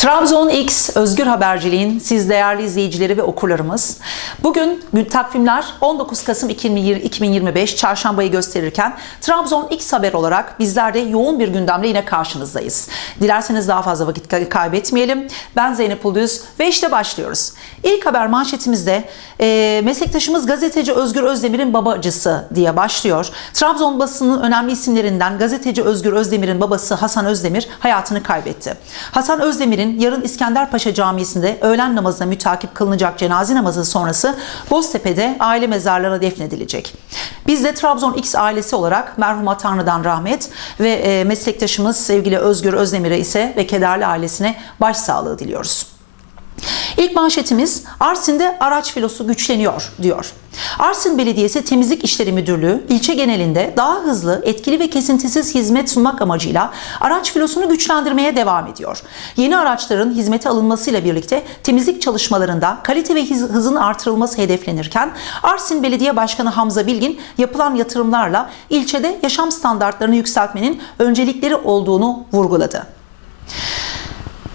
Trabzon X Özgür Haberciliğin siz değerli izleyicileri ve okurlarımız. Bugün gün takvimler 19 Kasım 2020 2025 çarşambayı gösterirken Trabzon X Haber olarak bizler de yoğun bir gündemle yine karşınızdayız. Dilerseniz daha fazla vakit kay- kaybetmeyelim. Ben Zeynep Uldüz ve işte başlıyoruz. İlk haber manşetimizde e, meslektaşımız gazeteci Özgür Özdemir'in babacısı diye başlıyor. Trabzon basının önemli isimlerinden gazeteci Özgür Özdemir'in babası Hasan Özdemir hayatını kaybetti. Hasan Özdemir'in yarın İskenderpaşa Camisi'nde öğlen namazına mütakip kılınacak cenaze namazı sonrası Boztepe'de aile mezarlığına defnedilecek. Biz de Trabzon X ailesi olarak merhuma Tanrı'dan rahmet ve e, meslektaşımız sevgili Özgür Özdemir'e ise ve kederli ailesine başsağlığı diliyoruz. İlk manşetimiz Arsin'de araç filosu güçleniyor diyor. Arsin Belediyesi Temizlik İşleri Müdürlüğü ilçe genelinde daha hızlı, etkili ve kesintisiz hizmet sunmak amacıyla araç filosunu güçlendirmeye devam ediyor. Yeni araçların hizmete alınmasıyla birlikte temizlik çalışmalarında kalite ve hız- hızın artırılması hedeflenirken Arsin Belediye Başkanı Hamza Bilgin yapılan yatırımlarla ilçede yaşam standartlarını yükseltmenin öncelikleri olduğunu vurguladı.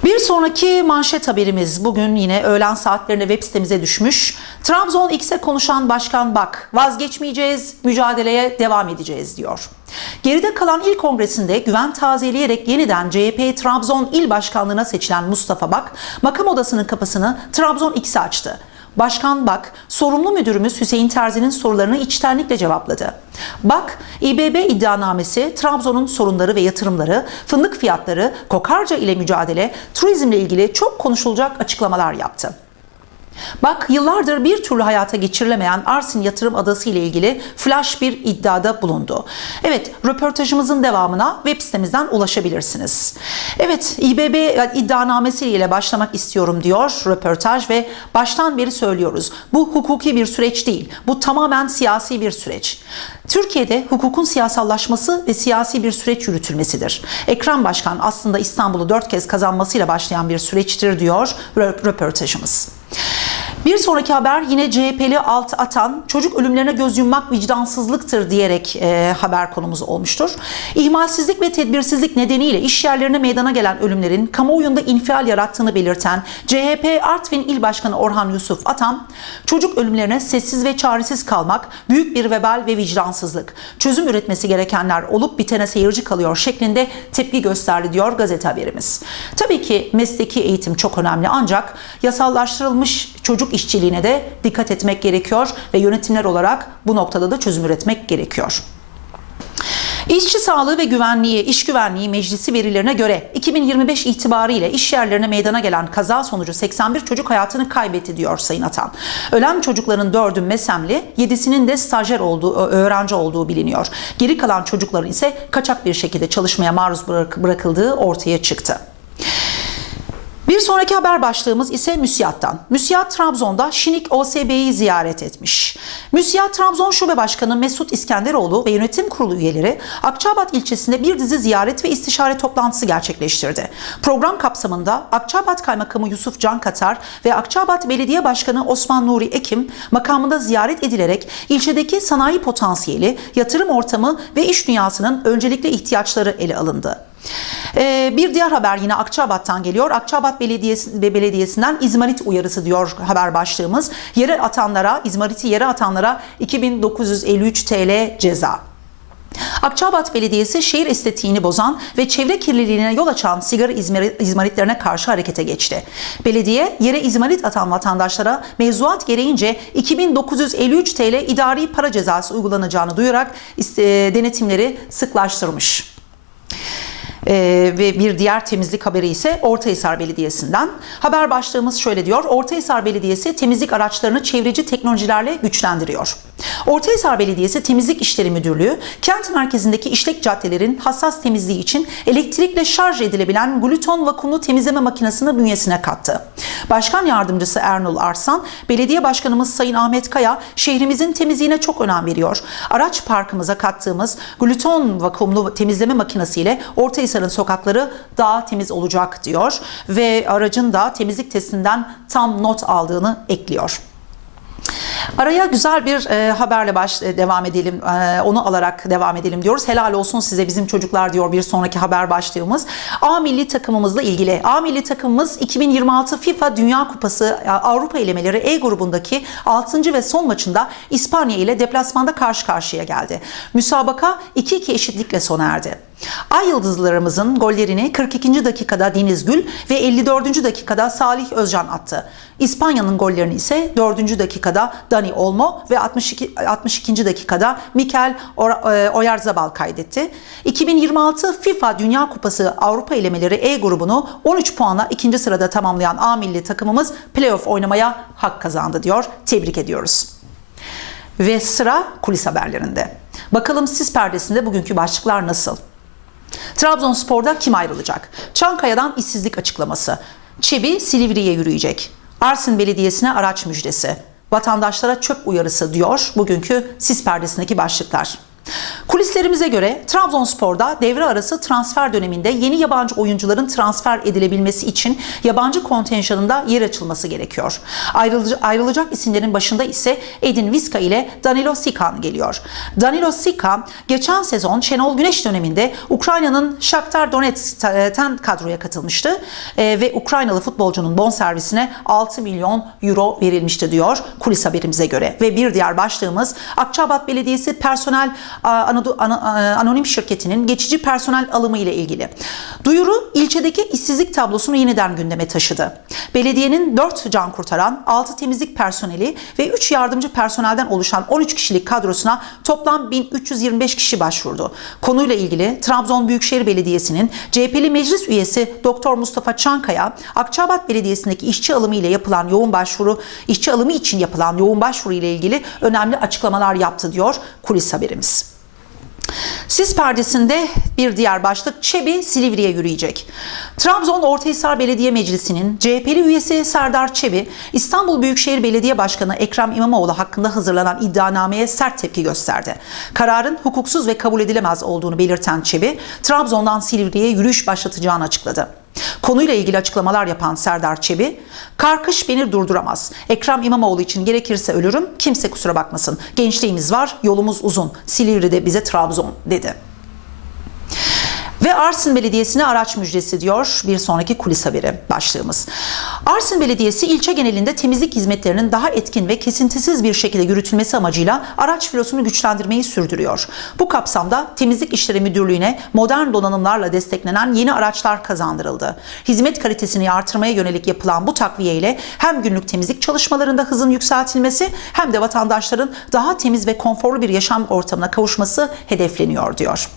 Bir sonraki manşet haberimiz bugün yine öğlen saatlerinde web sitemize düşmüş. Trabzon X'e konuşan başkan bak vazgeçmeyeceğiz, mücadeleye devam edeceğiz diyor. Geride kalan il kongresinde güven tazeleyerek yeniden CHP Trabzon İl Başkanlığına seçilen Mustafa Bak, makam odasının kapısını Trabzon X'e açtı. Başkan Bak, sorumlu müdürümüz Hüseyin Terzi'nin sorularını içtenlikle cevapladı. Bak, İBB iddianamesi, Trabzon'un sorunları ve yatırımları, fındık fiyatları, kokarca ile mücadele, turizmle ilgili çok konuşulacak açıklamalar yaptı. Bak yıllardır bir türlü hayata geçirilemeyen Arsin Yatırım Adası ile ilgili flash bir iddiada bulundu. Evet, röportajımızın devamına web sitemizden ulaşabilirsiniz. Evet, İBB iddianamesi ile başlamak istiyorum diyor röportaj ve baştan beri söylüyoruz. Bu hukuki bir süreç değil. Bu tamamen siyasi bir süreç. Türkiye'de hukukun siyasallaşması ve siyasi bir süreç yürütülmesidir. Ekrem Başkan aslında İstanbul'u dört kez kazanmasıyla başlayan bir süreçtir diyor rö- röportajımız. Bir sonraki haber yine CHP'li alt atan çocuk ölümlerine göz yummak vicdansızlıktır diyerek e, haber konumuz olmuştur. İhmalsizlik ve tedbirsizlik nedeniyle iş yerlerine meydana gelen ölümlerin kamuoyunda infial yarattığını belirten CHP Artvin İl Başkanı Orhan Yusuf Atan, çocuk ölümlerine sessiz ve çaresiz kalmak büyük bir vebal ve vicdansızlık. Çözüm üretmesi gerekenler olup bitene seyirci kalıyor şeklinde tepki gösterdi diyor gazete haberimiz. Tabii ki mesleki eğitim çok önemli ancak yasallaştırılmış çocuk işçiliğine de dikkat etmek gerekiyor ve yönetimler olarak bu noktada da çözüm üretmek gerekiyor. İşçi Sağlığı ve Güvenliği, İş Güvenliği Meclisi verilerine göre 2025 itibariyle iş yerlerine meydana gelen kaza sonucu 81 çocuk hayatını kaybetti diyor Sayın Atan. Ölen çocukların 4'ü mesemli, 7'sinin de stajyer olduğu, öğrenci olduğu biliniyor. Geri kalan çocukların ise kaçak bir şekilde çalışmaya maruz bırak- bırakıldığı ortaya çıktı. Bir sonraki haber başlığımız ise MÜSİAD'dan. MÜSİAD Trabzon'da Şinik OSB'yi ziyaret etmiş. MÜSİAD Trabzon Şube Başkanı Mesut İskenderoğlu ve yönetim kurulu üyeleri Akçabat ilçesinde bir dizi ziyaret ve istişare toplantısı gerçekleştirdi. Program kapsamında Akçabat Kaymakamı Yusuf Can Katar ve Akçabat Belediye Başkanı Osman Nuri Ekim makamında ziyaret edilerek ilçedeki sanayi potansiyeli, yatırım ortamı ve iş dünyasının öncelikli ihtiyaçları ele alındı. Ee, bir diğer haber yine Akçabat'tan geliyor. Akçabat Belediyesi ve Belediyesi'nden İzmarit uyarısı diyor haber başlığımız. Yere atanlara, İzmarit'i yere atanlara 2953 TL ceza. Akçabat Belediyesi şehir estetiğini bozan ve çevre kirliliğine yol açan sigara izmari- izmaritlerine karşı harekete geçti. Belediye yere izmarit atan vatandaşlara mevzuat gereğince 2953 TL idari para cezası uygulanacağını duyurarak denetimleri sıklaştırmış. Ee, ve bir diğer temizlik haberi ise Ortahisar Belediyesi'nden. Haber başlığımız şöyle diyor. Ortahisar Belediyesi temizlik araçlarını çevreci teknolojilerle güçlendiriyor. Ortahisar Belediyesi Temizlik İşleri Müdürlüğü, kent merkezindeki işlek caddelerin hassas temizliği için elektrikle şarj edilebilen gluton vakumlu temizleme makinesini bünyesine kattı. Başkan Yardımcısı Ernul Arsan, Belediye Başkanımız Sayın Ahmet Kaya, şehrimizin temizliğine çok önem veriyor. Araç parkımıza kattığımız gluton vakumlu temizleme makinesiyle Ortahisar'ın sokakları daha temiz olacak diyor ve aracın da temizlik testinden tam not aldığını ekliyor. Araya güzel bir e, haberle baş e, devam edelim. E, onu alarak devam edelim diyoruz. Helal olsun size bizim çocuklar diyor bir sonraki haber başlığımız. A milli takımımızla ilgili. A milli takımımız 2026 FIFA Dünya Kupası e, Avrupa elemeleri E grubundaki 6. ve son maçında İspanya ile deplasmanda karşı karşıya geldi. Müsabaka 2-2 eşitlikle sona erdi. Ay Yıldızlarımızın gollerini 42. dakikada Deniz Gül ve 54. dakikada Salih Özcan attı. İspanya'nın gollerini ise 4. dakikada Dani Olmo ve 62. 62. dakikada Mikel e, Oyarzabal kaydetti. 2026 FIFA Dünya Kupası Avrupa elemeleri E grubunu 13 puanla ikinci sırada tamamlayan A milli takımımız playoff oynamaya hak kazandı diyor. Tebrik ediyoruz. Ve sıra kulis haberlerinde. Bakalım sis perdesinde bugünkü başlıklar nasıl? Trabzonspor'da kim ayrılacak? Çankaya'dan işsizlik açıklaması. Çebi Silivri'ye yürüyecek. Arsin Belediyesi'ne araç müjdesi. Vatandaşlara çöp uyarısı diyor bugünkü sis perdesindeki başlıklar. Kulislerimize göre Trabzonspor'da devre arası transfer döneminde yeni yabancı oyuncuların transfer edilebilmesi için yabancı kontenjanında yer açılması gerekiyor. Ayrılacak, ayrılacak isimlerin başında ise Edin Viska ile Danilo Sikan geliyor. Danilo Sika geçen sezon Şenol Güneş döneminde Ukrayna'nın Shakhtar Donetsk'ten kadroya katılmıştı Ee, ve Ukraynalı futbolcunun bonservisine 6 milyon euro verilmişti diyor kulis haberimize göre. Ve bir diğer başlığımız Akçabat Belediyesi personel a- anonim şirketinin geçici personel alımı ile ilgili. Duyuru ilçedeki işsizlik tablosunu yeniden gündeme taşıdı. Belediyenin 4 can kurtaran, 6 temizlik personeli ve 3 yardımcı personelden oluşan 13 kişilik kadrosuna toplam 1325 kişi başvurdu. Konuyla ilgili Trabzon Büyükşehir Belediyesi'nin CHP'li meclis üyesi Doktor Mustafa Çankaya, Akçabat Belediyesi'ndeki işçi alımı ile yapılan yoğun başvuru, işçi alımı için yapılan yoğun başvuru ile ilgili önemli açıklamalar yaptı diyor kulis haberimiz. Sis perdesinde bir diğer başlık Çebi Silivri'ye yürüyecek. Trabzon Ortahisar Belediye Meclisi'nin CHP'li üyesi Serdar Çebi, İstanbul Büyükşehir Belediye Başkanı Ekrem İmamoğlu hakkında hazırlanan iddianameye sert tepki gösterdi. Kararın hukuksuz ve kabul edilemez olduğunu belirten Çebi, Trabzon'dan Silivri'ye yürüyüş başlatacağını açıkladı. Konuyla ilgili açıklamalar yapan Serdar Çebi, Karkış beni durduramaz. Ekrem İmamoğlu için gerekirse ölürüm, kimse kusura bakmasın. Gençliğimiz var, yolumuz uzun. Silivri'de bize Trabzon dedi. Ve Arsin Belediyesi'ne araç müjdesi diyor bir sonraki kulis haberi başlığımız. Arsin Belediyesi ilçe genelinde temizlik hizmetlerinin daha etkin ve kesintisiz bir şekilde yürütülmesi amacıyla araç filosunu güçlendirmeyi sürdürüyor. Bu kapsamda Temizlik İşleri Müdürlüğü'ne modern donanımlarla desteklenen yeni araçlar kazandırıldı. Hizmet kalitesini artırmaya yönelik yapılan bu takviye ile hem günlük temizlik çalışmalarında hızın yükseltilmesi hem de vatandaşların daha temiz ve konforlu bir yaşam ortamına kavuşması hedefleniyor diyor.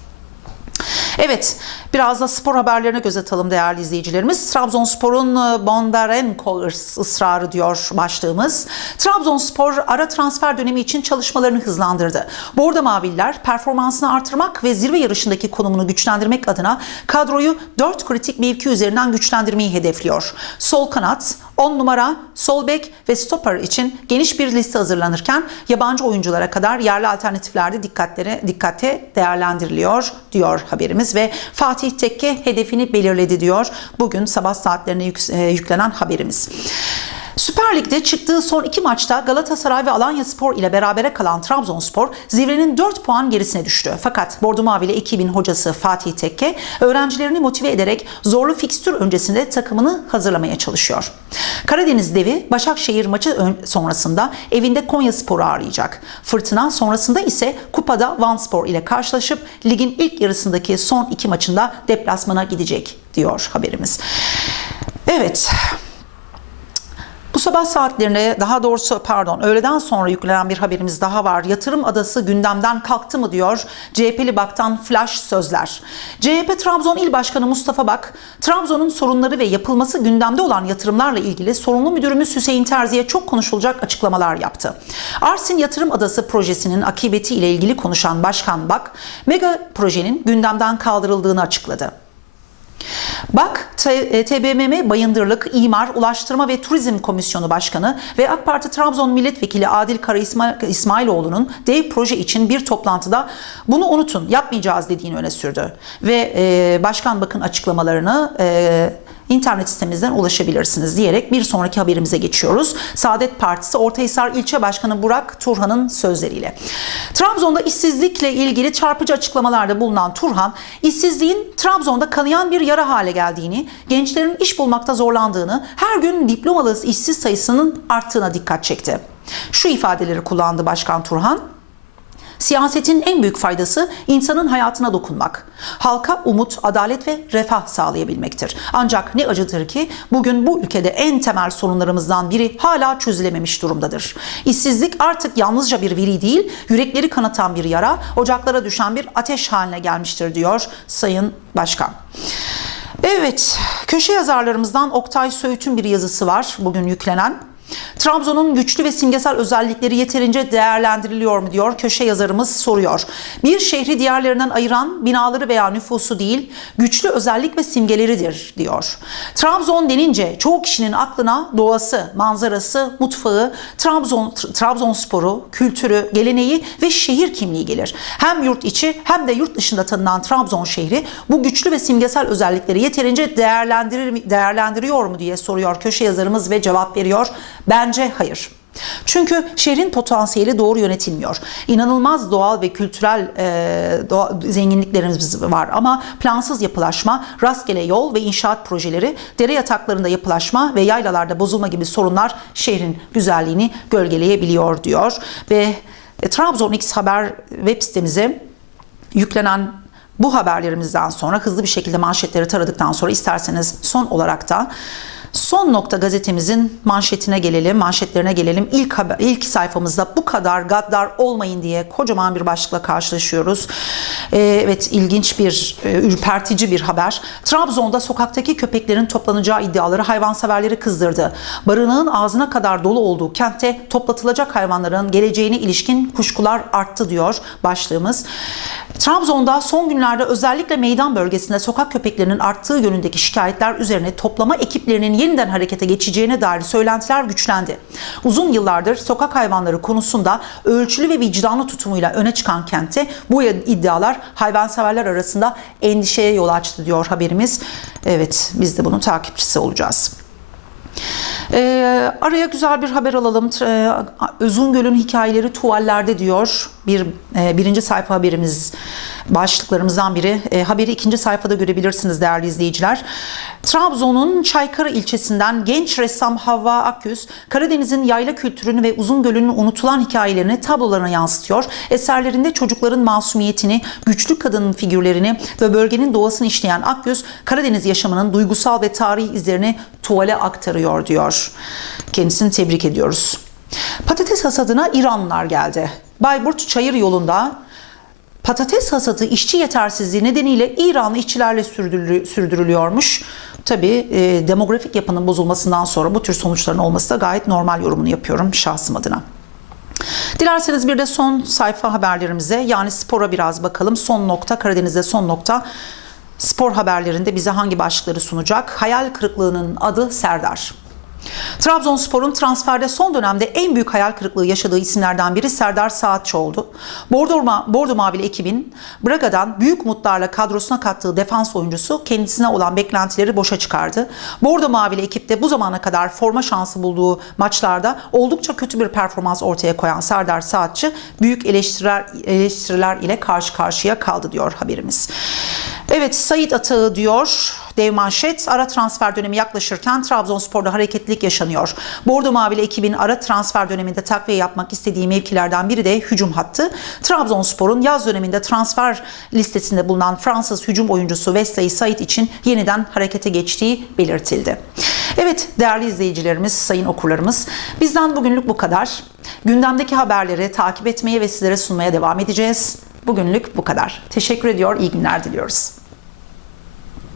Evet, biraz da spor haberlerine göz atalım değerli izleyicilerimiz. Trabzonspor'un e, Bondarenko ıs- ısrarı diyor başlığımız. Trabzonspor ara transfer dönemi için çalışmalarını hızlandırdı. Bordo Maviller performansını artırmak ve zirve yarışındaki konumunu güçlendirmek adına kadroyu 4 kritik mevki üzerinden güçlendirmeyi hedefliyor. Sol kanat, 10 numara, sol bek ve stoper için geniş bir liste hazırlanırken yabancı oyunculara kadar yerli alternatiflerde dikkatlere dikkate değerlendiriliyor diyor haberimiz ve Fatih Tekke hedefini belirledi diyor bugün sabah saatlerine e, yüklenen haberimiz. Süper Lig'de çıktığı son iki maçta Galatasaray ve Alanya Spor ile berabere kalan Trabzonspor zirvenin 4 puan gerisine düştü. Fakat Bordo Mavili ekibin hocası Fatih Tekke öğrencilerini motive ederek zorlu fikstür öncesinde takımını hazırlamaya çalışıyor. Karadeniz Devi Başakşehir maçı sonrasında evinde Konya Spor'u ağırlayacak. Fırtına sonrasında ise kupada Van Spor ile karşılaşıp ligin ilk yarısındaki son iki maçında deplasmana gidecek diyor haberimiz. Evet. Bu sabah saatlerine daha doğrusu pardon öğleden sonra yüklenen bir haberimiz daha var. Yatırım adası gündemden kalktı mı diyor CHP'li Bak'tan flash sözler. CHP Trabzon İl Başkanı Mustafa Bak, Trabzon'un sorunları ve yapılması gündemde olan yatırımlarla ilgili sorumlu müdürümüz Hüseyin Terzi'ye çok konuşulacak açıklamalar yaptı. Arsin Yatırım Adası projesinin akıbeti ile ilgili konuşan Başkan Bak, mega projenin gündemden kaldırıldığını açıkladı. Bak, TBMM Bayındırlık, İmar, Ulaştırma ve Turizm Komisyonu Başkanı ve AK Parti Trabzon Milletvekili Adil Kara İsma- İsmailoğlu'nun dev proje için bir toplantıda bunu unutun, yapmayacağız dediğini öne sürdü. Ve e, Başkan Bakın açıklamalarını e, internet sitemizden ulaşabilirsiniz diyerek bir sonraki haberimize geçiyoruz. Saadet Partisi Ortahisar İlçe Başkanı Burak Turhan'ın sözleriyle. Trabzon'da işsizlikle ilgili çarpıcı açıklamalarda bulunan Turhan, işsizliğin Trabzon'da kanayan bir yara hale geldiğini, gençlerin iş bulmakta zorlandığını, her gün diplomalı işsiz sayısının arttığına dikkat çekti. Şu ifadeleri kullandı Başkan Turhan. Siyasetin en büyük faydası insanın hayatına dokunmak. Halka umut, adalet ve refah sağlayabilmektir. Ancak ne acıdır ki bugün bu ülkede en temel sorunlarımızdan biri hala çözülememiş durumdadır. İşsizlik artık yalnızca bir veri değil, yürekleri kanatan bir yara, ocaklara düşen bir ateş haline gelmiştir diyor Sayın Başkan. Evet, köşe yazarlarımızdan Oktay Söğüt'ün bir yazısı var bugün yüklenen. Trabzon'un güçlü ve simgesel özellikleri yeterince değerlendiriliyor mu diyor köşe yazarımız soruyor. Bir şehri diğerlerinden ayıran binaları veya nüfusu değil, güçlü özellik ve simgeleridir diyor. Trabzon denince çoğu kişinin aklına doğası, manzarası, mutfağı, Trabzon Trabzonsporu, kültürü, geleneği ve şehir kimliği gelir. Hem yurt içi hem de yurt dışında tanınan Trabzon şehri bu güçlü ve simgesel özellikleri yeterince değerlendirir değerlendiriyor mu diye soruyor köşe yazarımız ve cevap veriyor. Bence hayır. Çünkü şehrin potansiyeli doğru yönetilmiyor. İnanılmaz doğal ve kültürel e, doğa- zenginliklerimiz var ama plansız yapılaşma, rastgele yol ve inşaat projeleri, dere yataklarında yapılaşma ve yaylalarda bozulma gibi sorunlar şehrin güzelliğini gölgeleyebiliyor diyor. Ve e, Trabzon X Haber web sitemize yüklenen bu haberlerimizden sonra hızlı bir şekilde manşetleri taradıktan sonra isterseniz son olarak da Son nokta gazetemizin manşetine gelelim, manşetlerine gelelim. İlk haber, ilk sayfamızda bu kadar gaddar olmayın diye kocaman bir başlıkla karşılaşıyoruz. Ee, evet ilginç bir, e, ürpertici bir haber. Trabzon'da sokaktaki köpeklerin toplanacağı iddiaları hayvanseverleri kızdırdı. Barınağın ağzına kadar dolu olduğu kentte toplatılacak hayvanların geleceğine ilişkin kuşkular arttı diyor başlığımız. Trabzon'da son günlerde özellikle meydan bölgesinde sokak köpeklerinin arttığı yönündeki şikayetler üzerine toplama ekiplerinin yeniden harekete geçeceğine dair söylentiler güçlendi. Uzun yıllardır sokak hayvanları konusunda ölçülü ve vicdanlı tutumuyla öne çıkan kentte bu iddialar hayvanseverler arasında endişeye yol açtı diyor haberimiz. Evet biz de bunun takipçisi olacağız. Ee, araya güzel bir haber alalım. Ee, Özüngöl'ün hikayeleri tuvallerde diyor. Bir e, birinci sayfa haberimiz başlıklarımızdan biri. E, haberi ikinci sayfada görebilirsiniz değerli izleyiciler. Trabzon'un Çaykara ilçesinden genç ressam Havva Akyüz, Karadeniz'in yayla kültürünü ve Uzungöl'ün unutulan hikayelerini tablolarına yansıtıyor. Eserlerinde çocukların masumiyetini, güçlü kadının figürlerini ve bölgenin doğasını işleyen Akyüz, Karadeniz yaşamının duygusal ve tarihi izlerini tuvale aktarıyor diyor. Kendisini tebrik ediyoruz. Patates hasadına İranlılar geldi. Bayburt Çayır yolunda Patates hasadı işçi yetersizliği nedeniyle İranlı işçilerle sürdürülü- sürdürülüyormuş. Tabii e, demografik yapının bozulmasından sonra bu tür sonuçların olması da gayet normal yorumunu yapıyorum şahsım adına. Dilerseniz bir de son sayfa haberlerimize yani spora biraz bakalım. Son nokta Karadeniz'de son nokta. Spor haberlerinde bize hangi başlıkları sunacak? Hayal kırıklığının adı Serdar. Trabzonspor'un transferde son dönemde en büyük hayal kırıklığı yaşadığı isimlerden biri Serdar Saatçi oldu. Bordo, Ma Bordo Mavili ekibin Braga'dan büyük umutlarla kadrosuna kattığı defans oyuncusu kendisine olan beklentileri boşa çıkardı. Bordo Mavili ekipte bu zamana kadar forma şansı bulduğu maçlarda oldukça kötü bir performans ortaya koyan Serdar Saatçi büyük eleştiriler, eleştiriler ile karşı karşıya kaldı diyor haberimiz. Evet Sait Atağı diyor dev manşet ara transfer dönemi yaklaşırken Trabzonspor'da hareketlilik yaşanıyor. Bordo Mavili ekibin ara transfer döneminde takviye yapmak istediği mevkilerden biri de hücum hattı. Trabzonspor'un yaz döneminde transfer listesinde bulunan Fransız hücum oyuncusu Wesley Sait için yeniden harekete geçtiği belirtildi. Evet değerli izleyicilerimiz, sayın okurlarımız bizden bugünlük bu kadar. Gündemdeki haberleri takip etmeye ve sizlere sunmaya devam edeceğiz. Bugünlük bu kadar. Teşekkür ediyor, iyi günler diliyoruz.